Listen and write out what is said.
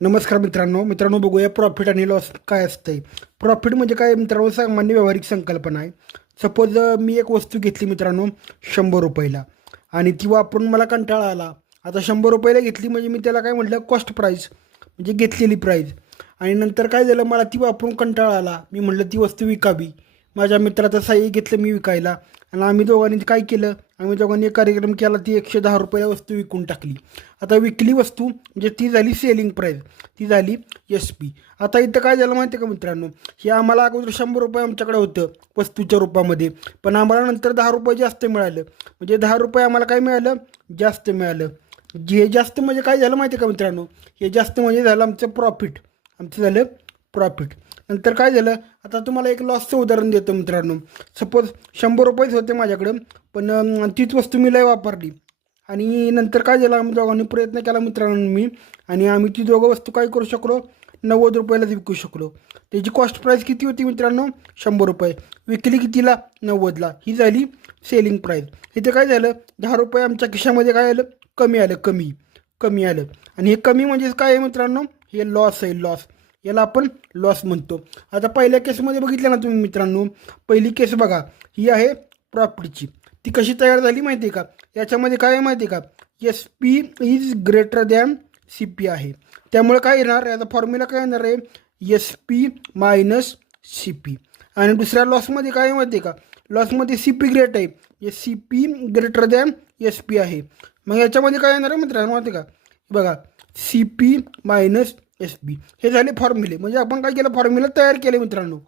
नमस्कार मित्रांनो बघूया प्रॉफिट आणि लॉस काय असतंय. प्रॉफिट म्हणजे काय मित्रांनो, सामान्य व्यावहारिक संकल्पना आहे. सपोज मी एक वस्तू घेतली मित्रांनो 100 रुपयाला आणि ती वापरून मला कंटाळा आला. आता 100 रुपयाला घेतली म्हणजे मी त्याला काय म्हटलं, कॉस्ट प्राईस म्हणजे घेतलेली प्राईस. आणि नंतर काय झालं, मला ती वापरून कंटाळा आला. मी म्हटलं ती वस्तू विकावी. माझ्या मित्राचं साह्य घेतलं मी विकायला आणि आम्ही दोघांनी काय केलं, आम्ही दोघांनी एक कार्यक्रम केला, ती 110 रुपयाला वस्तू विकून टाकली. आता विकली वस्तू म्हणजे ती झाली सेलिंग प्राईस, ती झाली SP. आता इथं काय झालं माहिती आहे का मित्रांनो, हे आम्हाला अगोदर 100 रुपये आमच्याकडे होतं वस्तूच्या रूपामध्ये, पण आम्हाला नंतर 10 रुपये जास्त मिळालं. म्हणजे 10 रुपये आम्हाला काय मिळालं, जास्त मिळालं. जे जास्त म्हणजे काय झालं माहिती आहे का मित्रांनो, हे जास्त म्हणजे झालं आमचं प्रॉफिट, आमचं झालं प्रॉफिट. नंतर काय झालं, आता तुम्हाला एक लॉसचं उदाहरण देतो मित्रांनो. सपोज 100 रुपयेच होते माझ्याकडं, पण तीच वस्तू मी लय वापरली आणि नंतर काय झालं, आम्ही दोघांनी प्रयत्न केला मित्रांनो मी, आणि आम्ही ती दोघं वस्तू काय करू शकलो, 90 रुपयालाच विकू शकलो. त्याची कॉस्ट प्राईस किती होती मित्रांनो, 100 रुपये. विकली कितीला, 90ला. ही झाली सेलिंग प्राईस. इथे काय झालं, 10 रुपये आमच्या खिशामध्ये काय आलं, कमी आलं, कमी आलं. आणि हे कमी म्हणजे काय आहे मित्रांनो, हे लॉस आहे, लॉस. याला आपण लॉस म्हणतो. आता पहिल्या केसमध्ये बघितलं ना तुम्ही मित्रांनो, पहिली केस बघा, ही आहे प्रॉफिटची. ती कशी तयार झाली माहिती आहे का, याच्यामध्ये काय आहे माहिती आहे का, SP is greater than CP आहे. त्यामुळे काय येणार, याचा फॉर्म्युला काय येणार आहे, SP मायनस CP. आणि दुसऱ्या लॉसमध्ये काय आहे माहिती आहे का, लॉसमध्ये CP ग्रेट आहे, CP ग्रेटर दॅन SP आहे. मग याच्यामध्ये काय येणार आहे मित्रांनो माहिती आहे का, बघा, CP मायनस SP. हे झाले फॉर्म्युले. म्हणजे आपण काय केलं, फॉर्म्युला तयार केले मित्रांनो.